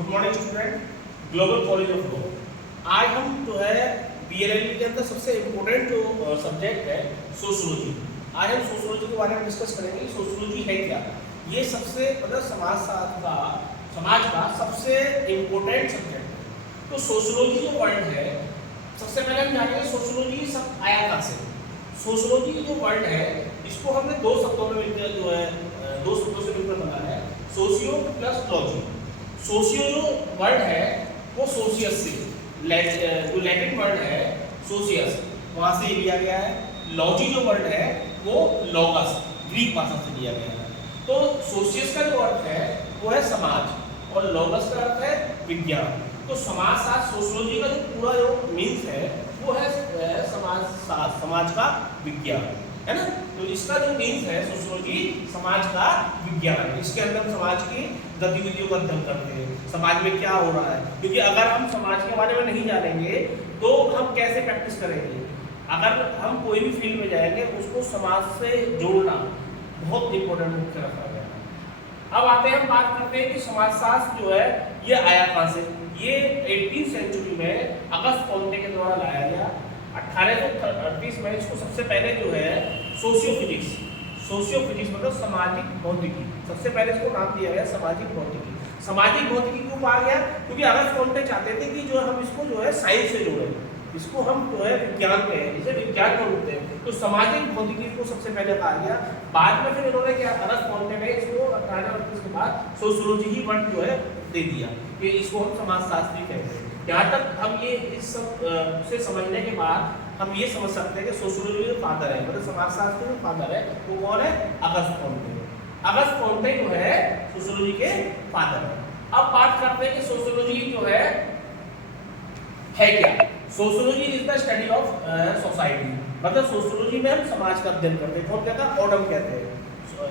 Good morning student. Global college of law. आज हम जो है बीएलएलबी के अंदर सबसे इम्पोर्टेंट जो सब्जेक्ट है सोशियोलॉजी। आज हम सोशियोलॉजी के बारे में डिस्कस करेंगे। सोशियोलॉजी है क्या? ये सबसे मतलब समाज का सबसे इम्पोर्टेंट सब्जेक्ट है। तो सोशियोलॉजी जो वर्ड है, सबसे पहले हम जानेंगे सोशियोलॉजी सब आया कहाँ से। सोशियोलॉजी जो वर्ड है इसको हमने दो शब्दों में मिलकर जो है दो शब्दों से मिलकर बना है, सोशियो प्लस लॉजी। सोशियो जो वर्ड है वो सोशियस से जो लैटिन वर्ड है सोशियस वहाँ से लिया गया है। लॉजी जो वर्ड है वो लॉगस ग्रीक भाषा से लिया गया है। तो सोशियस का जो अर्थ है वो है समाज और लॉगस का अर्थ है विज्ञान। तो समाजशास्त्र सोशियोलॉजी का जो पूरा जो मीन्स है वो है समाजशास्त्र, समाज का विज्ञान, है ना। तो इसका जो मीन्स है सोशियोलॉजी समाज का विज्ञान। इसके अंदर हम समाज की गतिविधियों का अध्ययन करते हैं, समाज में क्या हो रहा है। क्योंकि अगर हम समाज के बारे में नहीं जानेंगे तो हम कैसे प्रैक्टिस करेंगे। अगर हम कोई भी फील्ड में जाएंगे उसको समाज से जोड़ना बहुत इंपॉर्टेंट मुख्य रखा गया है। अब आते हैं, हम बात करते हैं कि समाजशास्त्र जो है ये आया कहाँ से। ये 18वीं सेंचुरी में अगस्त कोंटे के द्वारा लाया गया। 1838 में इसको सबसे पहले जो है सोशियोफिजिक्स मतलब सामाजिक भौतिकी, सबसे पहले इसको नाम दिया गया सामाजिक भौतिकी। सामाजिक भौतिकी क्यों कहा गया? क्योंकि अगस्त कोंटे चाहते थे कि जो हम इसको जो है साइंस से जोड़ें, इसको हम जो है विज्ञान कहें, इसे विज्ञान को रूप दें। तो सामाजिक भौतिकी को सबसे पहले कहा गया। बाद में फिर इन्होंने क्या, अगस्त कोंटे ने इसको 1838 के बाद सोशियोलॉजी ही वर्ड जो है दे दिया कि इसको हम समाजशास्त्री कहते हैं। यहाँ तक हम ये इस सब से समझने के बाद हम ये समझ सकते हैं कि सोशियोलॉजी के फादर है, मतलब समाजशास्त्र के फादर है वो कौन है? अगस्त कोंटे। अगस्त कोंटे जो है सोशियोलॉजी के फादर है। अब बात करते हैं कि सोशियोलॉजी जो है क्या। Sociology is the study of society, मतलब सोशियोलॉजी में हम समाज का अध्ययन करते हैं। कौन कहता है? ऑडम कहते हैं,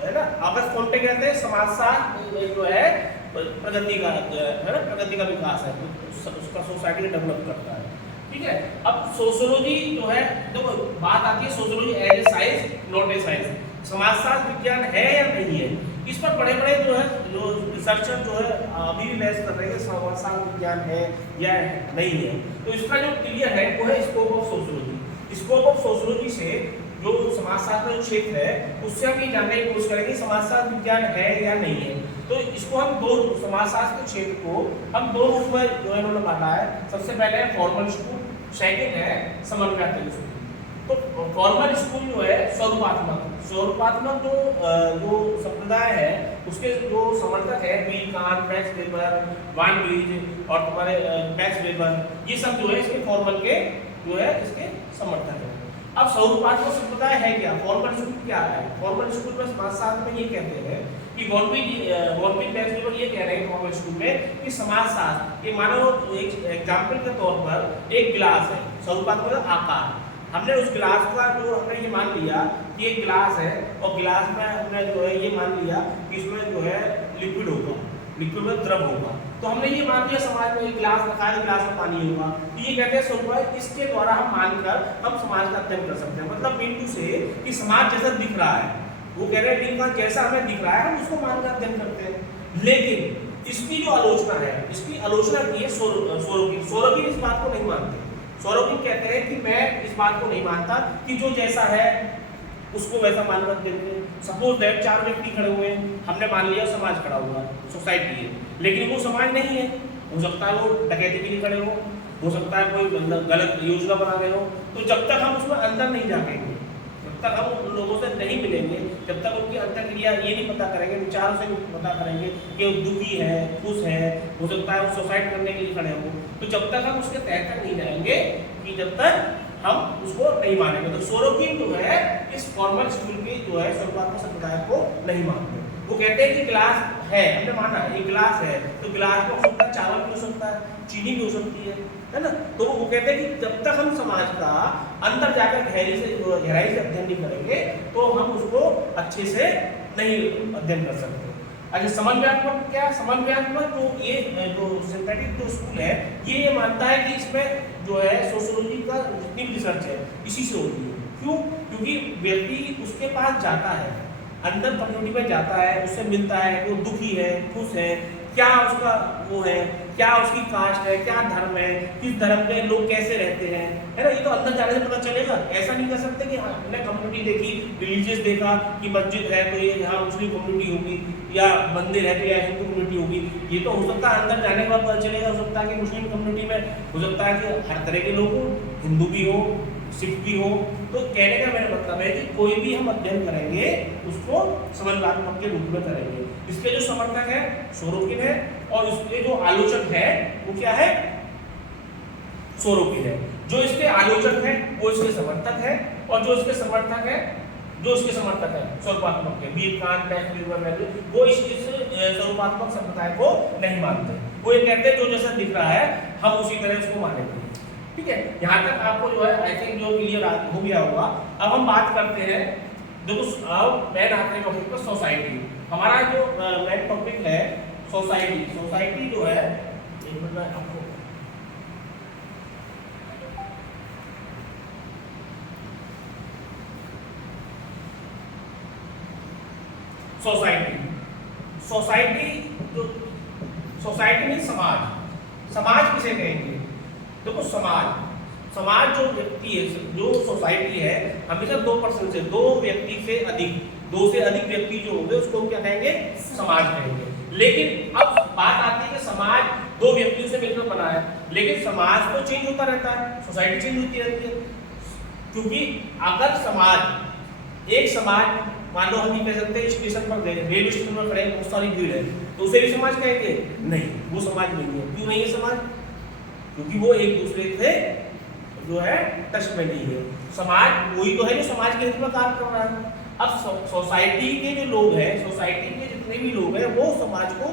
है ना। अगस्त कोंटे कहते हैं समाजशास्त्र जो है प्रगति का है ना, प्रगति का विकास है, उसका सोसाइटी को डेवलप करता है। ठीक है। अब सोशियोलॉजी जो है, देखो बात आती है sociology as a science not a science. समाजशास्त्र विज्ञान है या नहीं है, इस पर बड़े बड़े जो है जो रिसर्चर जो है अभी भी बहस कर रहे हैं समाजशास्त्र विज्ञान है या नहीं है। तो इसका जो क्लियर है वो है scope of sociology. Scope of sociology से जो समाजशास्त्र का क्षेत्र है उससे हम ये जानने की कोशिश करेंगे समाजशास्त्र विज्ञान है या नहीं है। तो इसको हम दो समाजशास्त्र के क्षेत्र को हम दो रूप में जो है इन्होंने बांटा है। सबसे पहले है फॉर्मल स्कूल, सेकंड है समन्वयात्मक स्कूल। तो फॉर्मल स्कूल जो है स्वरूपात्मक जो संप्रदाय है उसके जो समर्थक है विल्कान, मैक्स वेबर, वान वीज और तुम्हारे मैक्स वेबर, ये सब जो है इसके फॉर्मल के जो है इसके समर्थक है। अब स्वरूपात्मक संप्रदाय है क्या? फॉर्मल स्कूल क्या है? फॉर्मल स्कूल में समाजशास्त्र में ये कहते हैं कि वॉनवीज मैक्स वेबर ये कह रहे हैं फॉर्मल स्कूल में कि समाजशास्त्र ये मानो एक एग्जाम्पल के तौर पर एक गिलास है, स्वरूपात्मक आकार। हमने उस गिलास का जो हमने ये मान लिया कि एक गिलास है और गिलास में हमने जो है ये मान लिया कि इसमें जो है लिक्विड होगा, लिक्विड में द्रव होगा। तो हमने ये मान लिया समाज में एक गिलास रखा है, गिलास में पानी होगा। तो ये कहते हैं स्वरूप, इसके द्वारा हम मानकर हम समाज का अध्ययन कर सकते हैं। मतलब बिंदु से कि समाज जैसा दिख रहा है, वो कह रहे हैं कि जैसा हमें दिख रहा है हम उसको मानकर अध्ययन करते हैं। लेकिन इसकी जो आलोचना है, इसकी आलोचना की है सोरोकिन इस बात को नहीं मानते। सोरोकिन कहते हैं कि मैं इस बात को नहीं मानता कि जो जैसा है उसको वैसा मानकर देते हैं। सपोज दैट 4 व्यक्ति खड़े हुए हैं, हमने मान लिया समाज खड़ा हुआ, सोसाइटी है, लेकिन वो समाज नहीं है। हो सकता है वो डकैती के लिए खड़े हो सकता है कोई गलत योजना बना रहे हो। तो जब तक हम उसमें अंदर नहीं झांकेंगे, जब तक हम उन लोगों से नहीं मिलेंगे, जब तक उनकी अंतर्क्रिया ये नहीं पता करेंगे, विचारों से पता करेंगे कि वो दुखी है, खुश है, हो सकता है वो सुसाइड करने के लिए खड़े हो, तो जब तक हम उसके तह तक नहीं जाएंगे कि जब तक हम उसको नहीं मानेंगे। तो सोरोकिन जो है इस फॉर्मल स्कूल की जो है स्वरूपात्मक संप्रदाय को नहीं मानते। वो कहते हैं कि गिलास है, हमने माना एक गिलास है, तो गिलास में हो सकता है चावल भी हो सकता है, चीनी भी हो सकती है ना। तो वो कहते हैं कि जब तक हम समाज का अंदर जाकर गहराई से अध्ययन नहीं करेंगे तो हम उसको अच्छे से नहीं अध्ययन कर सकते। अच्छा, समन्वयात्मक क्या? समन्वयात्मक जो ये जो सिंथेटिक जो स्कूल है ये मानता है कि इसमें जो है सोशियोलॉजी का जितनी भी रिसर्च है इसी से होती है। क्यों? क्योंकि व्यक्ति उसके पास जाता है, अंदर कम्युनिटी में जाता है, उससे मिलता है, वो दुखी है, खुश है, क्या उसका वो है, क्या उसकी कास्ट है, क्या धर्म है, किस धर्म के लोग कैसे रहते हैं, है ना। ये तो अंदर जाने से पता चलेगा। ऐसा नहीं कर सकते कि हाँ हमने कम्युनिटी देखी, रिलीजियस देखा कि मस्जिद है तो ये यहाँ मुस्लिम कम्युनिटी होगी, या मंदिर है तो यहाँ हिंदू कम्युनिटी होगी। ये तो हो सकता है अंदर जाने के बाद पता चलेगा। हो सकता है कि मुस्लिम कम्युनिटी में हो सकता है कि हर तरह के लोग हो, हिंदू भी हो, सिख भी हो। तो कहने का मेरा मतलब है कि कोई भी हम अध्ययन करेंगे उसको समन्वयात्मक के रूप में करेंगे। इसके जो समर्थक है सोरोकिन है, और इसके जो आलोचक है वो क्या है, सोरोकिन है। जो इसके आलोचक है वो इसके समर्थक है, और जो इसके समर्थक है स्वरूपात्मक है, वीरकांत, वो इस स्वरूपात्मक संप्रदाय को नहीं मानते। वो ये कहते हैं जो जैसा दिख रहा है हम उसी तरह उसको मानेंगे। ठीक है, यहाँ तक आपको जो है आई थिंक जो क्लियर हो गया होगा। अब हम बात करते हैं, देखो अब मेन आते हैं टॉपिक पर सोसाइटी। हमारा जो मेन टॉपिक है सोसाइटी जो है, एक मिनट में आपको सोसाइटी मीन समाज किसे कहेंगे। देखो समाज जो व्यक्ति है, जो सोसाइटी है, हमेशा 2% से 2 व्यक्ति से अधिक, 2 से अधिक व्यक्ति जो होंगे उसको हम क्या कहेंगे, समाज कहेंगे। लेकिन अब बात आती है कि समाज 2 व्यक्तियों से मिलकर बना है, लेकिन समाज तो चेंज होता रहता है, सोसाइटी चेंज होती रहती है। क्योंकि अगर एक समाज मान लो हम ये कह सकते हैं स्टेशन पर गए, रेलवे स्टेशन पर खड़े, बहुत सारी भीड़ है, तो उसे भी समाज कहेंगे? नहीं, वो समाज नहीं है। क्यों नहीं है समाज? क्योंकि वो एक दूसरे से जो है टच में नहीं है। समाज वही तो है जो समाज के हित में काम कर रहा है। अब सोसाइटी के जो लोग हैं, सोसाइटी के जितने भी लोग हैं, वो समाज को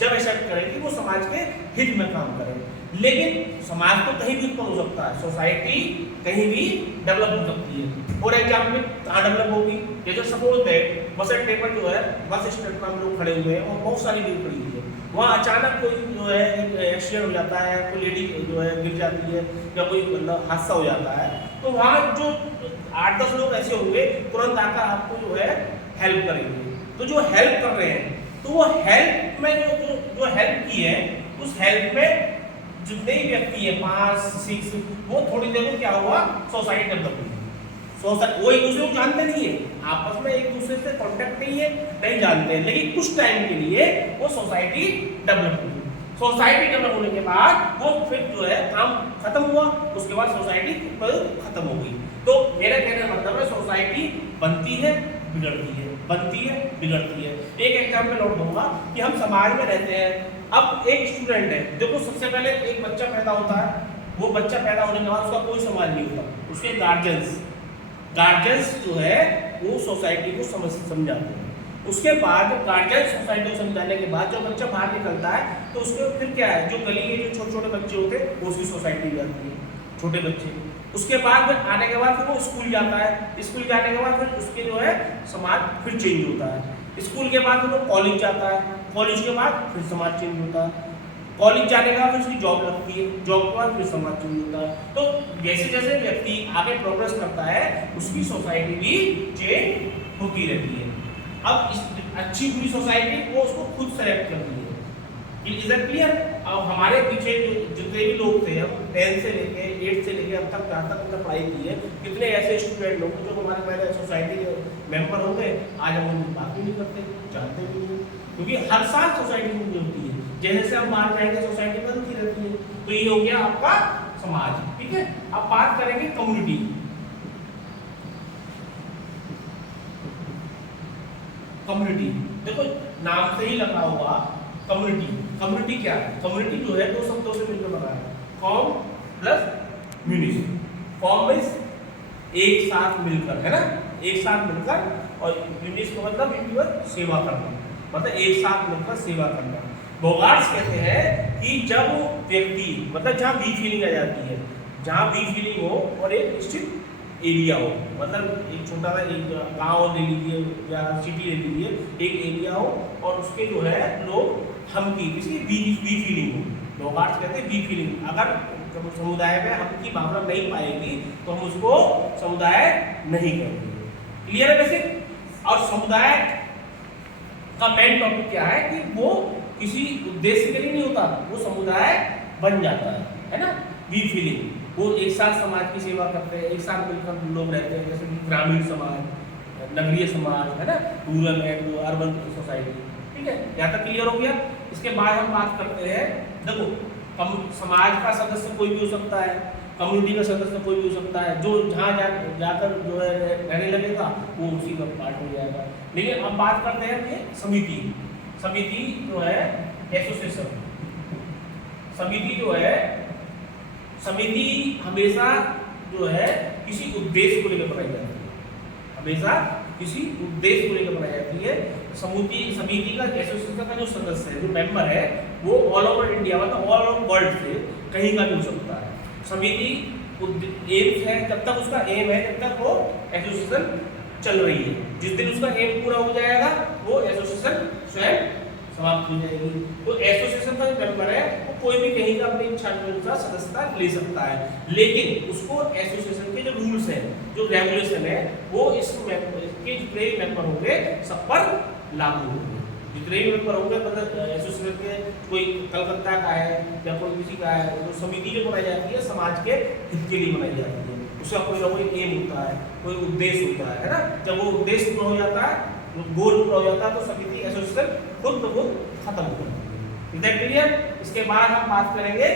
जब एक्सेप्ट करेंगे वो समाज के हित में काम करेंगे। लेकिन समाज तो कहीं भी उत्पन्न हो सकता है, सोसाइटी कहीं भी डेवलप हो सकती है। फॉर एग्जाम्पल कहाँ डेवलप होगी, जैसे सपोज दैट बस अड्डे पर जो है बस स्टैंड पर हम लोग खड़े हुए हैं और बहुत सारी भीड़ खड़ी हुई है, वहाँ अचानक कोई जो है एक्सीडेंट हो जाता है, कोई लेडी जो है गिर जाती है, या कोई मतलब हादसा हो जाता है, तो वहाँ जो 8-10 लोग ऐसे होंगे तुरंत आकर आपको जो है हेल्प करेंगे। तो जो हेल्प कर रहे हैं, तो वो हेल्प में जो हेल्प की है, उस हेल्प में जितने ही व्यक्ति है 5-6, वो थोड़ी देर में क्या हुआ, सोसाइटी डेवलप हुई। वो एक दूसरे को जानते नहीं है, आपस में एक दूसरे से कांटेक्ट नहीं जानते हैं, लेकिन कुछ टाइम के लिए वो सोसाइटी डेवलप हुई। सोसाइटी डेवलप होने के बाद वो फिर जो है काम खत्म हुआ, उसके बाद सोसाइटी खत्म हो गई। तो मेरा कहने का मतलब है सोसाइटी बनती है, बिगड़ती है, बनती है, बिगड़ती है। एक एग्जाम्पल और दूंगा कि हम समाज में रहते हैं। अब एक स्टूडेंट है, देखो सबसे पहले एक बच्चा पैदा होता है, वो बच्चा पैदा होने के बाद उसका कोई समाज नहीं होता, उसके गार्जियंस जो है वो सोसाइटी को समझाते हैं। उसके बाद गार्जियन सोसाइटी को समझाने के बाद जब बच्चा बाहर निकलता है तो उसके फिर क्या है, जो गली के जो छोटे छोटे बच्चे होते हैं वो उसकी सोसाइटी में आती है, छोटे बच्चे। उसके बाद फिर आने के बाद फिर वो स्कूल जाता है, स्कूल जाने के बाद फिर उसके जो है समाज फिर चेंज होता है। स्कूल के बाद फिर वो कॉलेज जाता है, कॉलेज के बाद फिर समाज चेंज होता है, कॉलेज जाने के बाद फिर उसकी जॉब लगती है, जॉब के बाद फिर समाज चेंज होता है। तो जैसे जैसे व्यक्ति आगे प्रोग्रेस करता है उसकी सोसाइटी भी चेंज होती रहती है। अब इस अच्छी बुरी सोसाइटी वो उसको खुद सेलेक्ट करती है। Is it clear? अब हमारे पीछे जितने भी लोग थे, हम 10 से लेके 8 से लेके अब तक जहाँ तक हमने पढ़ाई की है, कितने ऐसे स्टूडेंट लोग जो हमारे पहले सोसाइटी के मेंबर हो गए, आज हम उनकी बात भी नहीं करते, जानते भी नहीं, क्योंकि हर साल सोसाइटी चेंज होती है। जैसे से हम बाहर जाएंगे सोसाइटी बनती रहती है। तो ये हो गया आपका समाज, ठीक है। अब बात करेंगे कम्युनिटी। कम्युनिटी देखो नाम से ही लगा हुआ कम्युनिटी क्या है? कम्युनिटी जो है 2 शब्दों से मिलकर बना है, कॉम प्लस म्यूनिस। कॉम मींस एक साथ मिलकर, है ना, एक साथ मिलकर, और म्यूनिस का मतलब सेवा करना, मतलब एक साथ मिलकर सेवा करना। बोगार्ट्स कहते हैं कि जब व्यक्ति मतलब जहाँ वी फीलिंग आ जाती है, जहाँ वी फीलिंग हो और एक निश्चित एरिया हो, मतलब एक छोटा सा एक गांव ले लीजिए या सिटी ले लीजिए, एक एरिया हो और उसके जो है लोग हम की किसी वी फीलिंग हो। बोगार्ट्स कहते हैं वी फीलिंग। अगर समुदाय में हम की भावना नहीं पाएगी तो हम उसको समुदाय नहीं कहेंगे। क्लियर है बेसिक? और समुदाय का मेन टॉपिक क्या है कि वो किसी उद्देश्य के लिए नहीं होता, वो समुदाय बन जाता है ना। वी फीलिंग, वो एक साथ समाज की सेवा करते हैं, एक साथ मिलकर लोग रहते हैं, जैसे कि ग्रामीण समाज, नगरीय समाज, है ना, रूरल एंड अर्बन सोसाइटी। ठीक है, यहाँ तक क्लियर हो गया। इसके बाद हम बात करते हैं, देखो समाज का सदस्य कोई भी हो सकता है, कम्युनिटी का सदस्य कोई भी हो सकता है, जो जहाँ जाकर जो है रहने लगेगा वो उसी का पार्ट हो जाएगा। लेकिन अब बात करते हैं कि समिति जो है एसोसिएशन, समिति जो है, समिति हमेशा जो है किसी उद्देश्य को लेकर बनाई जाती है, हमेशा किसी उद्देश्य को लेकर बनाई जाती है। समिति का एसोसिएशन का जो सदस्य है, जो मेंबर है, वो ऑल ओवर इंडिया मतलब ऑल ओवर वर्ल्ड से कहीं का भी हो सकता है। समिति एम्स है, जब तक उसका एम है जब तक वो एसोसिएशन चल रही है। जिस दिन उसका एम पूरा हो जाएगा वो एसोसिएशन स्वयं समाप्त हो जाएगी। तो एसोसिएशन का जो मेंबर है वो कोई भी कहीं का अपनी इच्छा के अनुसार सदस्यता ले सकता है, लेकिन उसको एसोसिएशन के जो रूल्स हैं, जो रेगुलेशन है, वो इसके जितने भी मेंबर होंगे सब पर लागू होंगे। जितने भी मेंबर होंगे, मतलब एसोसिएशन के कोई कलकत्ता का है या कोई किसी का है, तो समिति जो बनाई जाती है समाज के हित के लिए बनाई जाती है। उसका कोई ना कोई एम होता है, कोई उद्देश्य होता है ना। जब वो उद्देश्य पूरा हो जाता है, गोल पूरा हो जाता है, तो समिति एसोसिएशन खुद ब खुद खत्म हो जाती है। क्लियर। इसके बाद हम बात करेंगे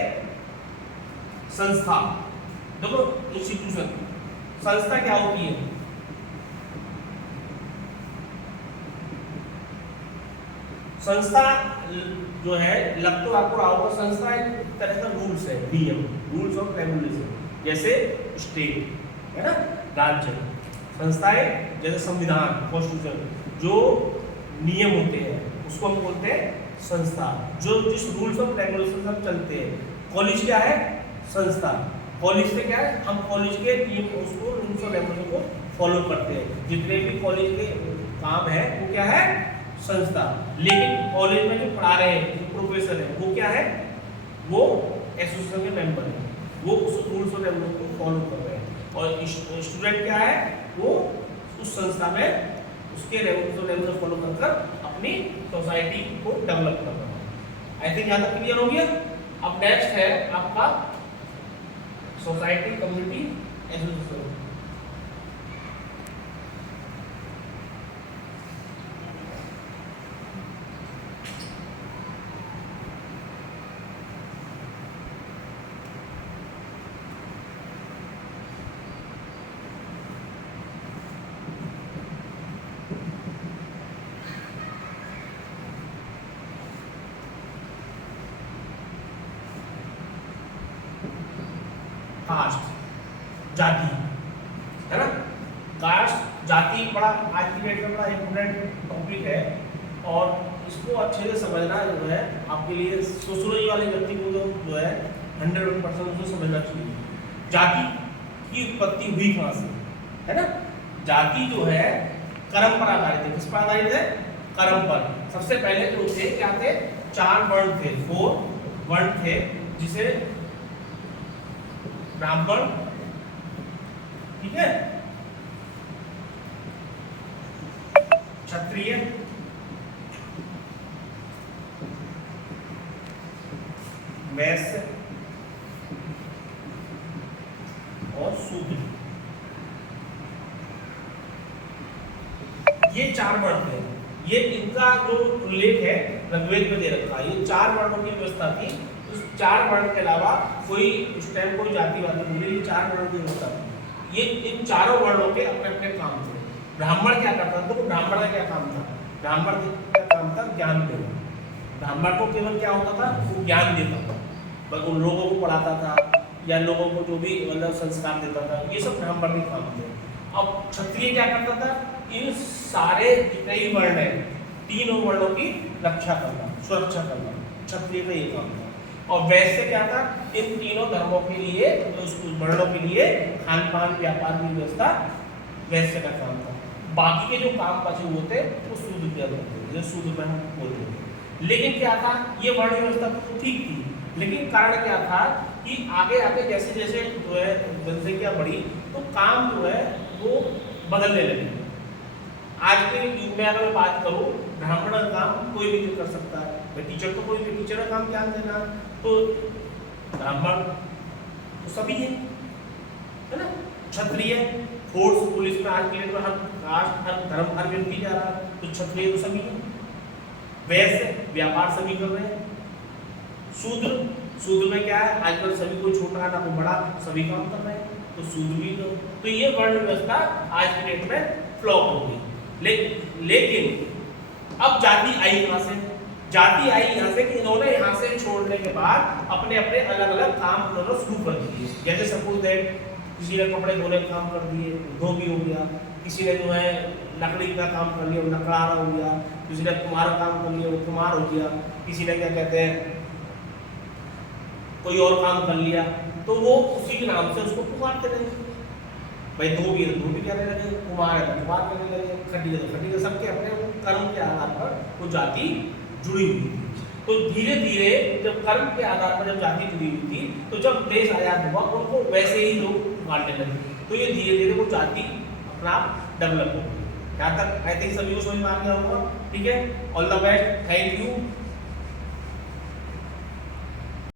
संस्था। देखो इंस्टीट्यूशन, संस्था क्या होती है? संस्था जो है, लग तो आपको रहा होगा, संस्था एक तरह का रूल्स है, नियम, रूल्स ऑफ रेगुलेशन, जैसे स्टेट है ना, राज्य। संस्थाएं जैसे संविधान, कॉन्स्टिट्यूशन, जो नियम होते हैं उसको हम बोलते हैं संस्था, जो जिस रूल्स ऑफ रेगुलेशन सब चलते हैं। कॉलेज क्या है? संस्था। कॉलेज से क्या है? हम कॉलेज के नियम उसको, रूल्स ऑफ रेगुलेशन को फॉलो करते हैं। जितने भी कॉलेज के काम है वो क्या है? संस्था। लेकिन कॉलेज में जो पढ़ा रहे हैं, जो प्रोफेसर है, वो क्या है? वो एसोसिएशन के मेंबर है, वो उस रूल्स ऑफ रेगुलेशन को फॉलो कर रहे हैं। और स्टूडेंट क्या है? वो उस संस्था में उसके रेगुलेशन फॉलो कर अपनी सोसाइटी को डेवलप कर रहा है। आई थिंक यहाँ तक क्लियर हो गया। अब नेक्स्ट है आपका सोसाइटी, कम्युनिटी, एसोसिएशन। कास्ट, जाति, है ना। कास्ट, जाति बड़ा आज की डेट में बड़ा इम्पोर्टेंट टॉपिक है, और इसको अच्छे से समझना जो है आपके लिए, सोशियोलॉजी वाले व्यक्ति को जो है 100% उसको समझना चाहिए। जाति की उत्पत्ति हुई कहाँ से, है ना। जाति जो है कर्म पर आधारित है। किस पर आधारित है? कर्म पर। सबसे पहले जो थे क्या थे? 4 वर्ण थे, 4 वर्ण थे, जिसे ब्राह्मण, ठीक है, क्षत्रिय, वैश्य और शूद्र, ये 4 वर्ण थे। ये इनका जो उल्लेख है ऋग्वेद में दे रखा है। ये 4 वर्णों की व्यवस्था थी। उस 4 वर्ण के अलावा कोई उस टाइम कोई जातिवादी नहीं, ये 4 वर्ण की व्यवस्था थी। ये इन चारों वर्णों के अपने अपने काम थे। ब्राह्मण क्या करता था? तो ब्राह्मण का क्या काम था? ब्राह्मण का काम था ज्ञान देना। ब्राह्मण को केवल क्या होता था? वो ज्ञान देता था, बस उन लोगों को पढ़ाता था या लोगों को जो भी मतलब संस्कार देता था, ये सब ब्राह्मण के काम थे। अब क्षत्रिय क्या करता था? इन सारे जितने ही वर्ण है, तीनों वर्णों की रक्षा करना, सुरक्षा करना, क्षत्रिय का ये काम था। और वैश्य क्या था? इन तीनों धर्मों के लिए, उस वर्णों के लिए खान पान व्यापार की व्यवस्था वैश्य का काम था। बाकी के जो काम बचे हुए थे वो शूद्र के अंदर थे, जो शूद्र में हम बोलते थे। लेकिन क्या था? ये वर्ण व्यवस्था तो ठीक थी, लेकिन कारण क्या था कि आगे आगे जैसे जैसे जो है जनसंख्या बढ़ी, तो काम जो है वो बदलने लगे। आज के युग में अगर मैं बात करूं, ब्राह्मण का काम कोई भी कर सकता है, भाई टीचर तो कोई भी, टीचर का काम ज्ञान देना, तो ब्राह्मण तो सभी है ना, क्षत्रिय, फोर्स पुलिस में आज के डेट में हर कास्ट, हर धर्म, हर व्यक्ति जा रहा है, तो क्षत्रिय तो सभी है। वैश्य व्यापार सभी कर रहे हैं। शूद्र, शूद्र में क्या है, आजकल सभी कोई छोटा ना कोई बड़ा, सभी काम कर रहे हैं, तो शूद्र भी तो ये वर्ण व्यवस्था आज की डेट में फ्लॉप हो गई। लेकिन अब जाति आई कहाँ से? जाति आई यहाँ से कि इन्होंने यहाँ से छोड़ने के बाद अपने अपने अलग अलग काम उन्होंने शुरू कर दिए। जैसे सपोज दैट किसी ने कपड़े धोने का काम कर दिए, धोबी हो गया, किसी ने जो है लकड़ी का काम कर लिया, वो लकड़हारा हो गया, किसी ने कुम्हार का काम कर लिया, वो कुम्हार हो गया, किसी ने क्या कहते हैं कोई और काम कर लिया, तो वो उसी के नाम से उसको पुकारते रहे। भाई धोबी है तो धोबी कहने लगे, कुम्हार है तो कुम्हार कहने लगे, खड्डी है तो खड्डी है, सबके अपने कर्म के आधार पर वो जाति जुड़ी हुई थी। तो धीरे धीरे जब कर्म के आधार पर जब जाति जुड़ी हुई थी, तो जब देश आजाद हुआ उनको वैसे ही लोग मानने लगे, तो ये धीरे धीरे वो जाति अपना डेवलप हो गई। यहाँ तक आई थिंक सभी को समझ में आ गया होगा। ठीक है, all the best, thank you.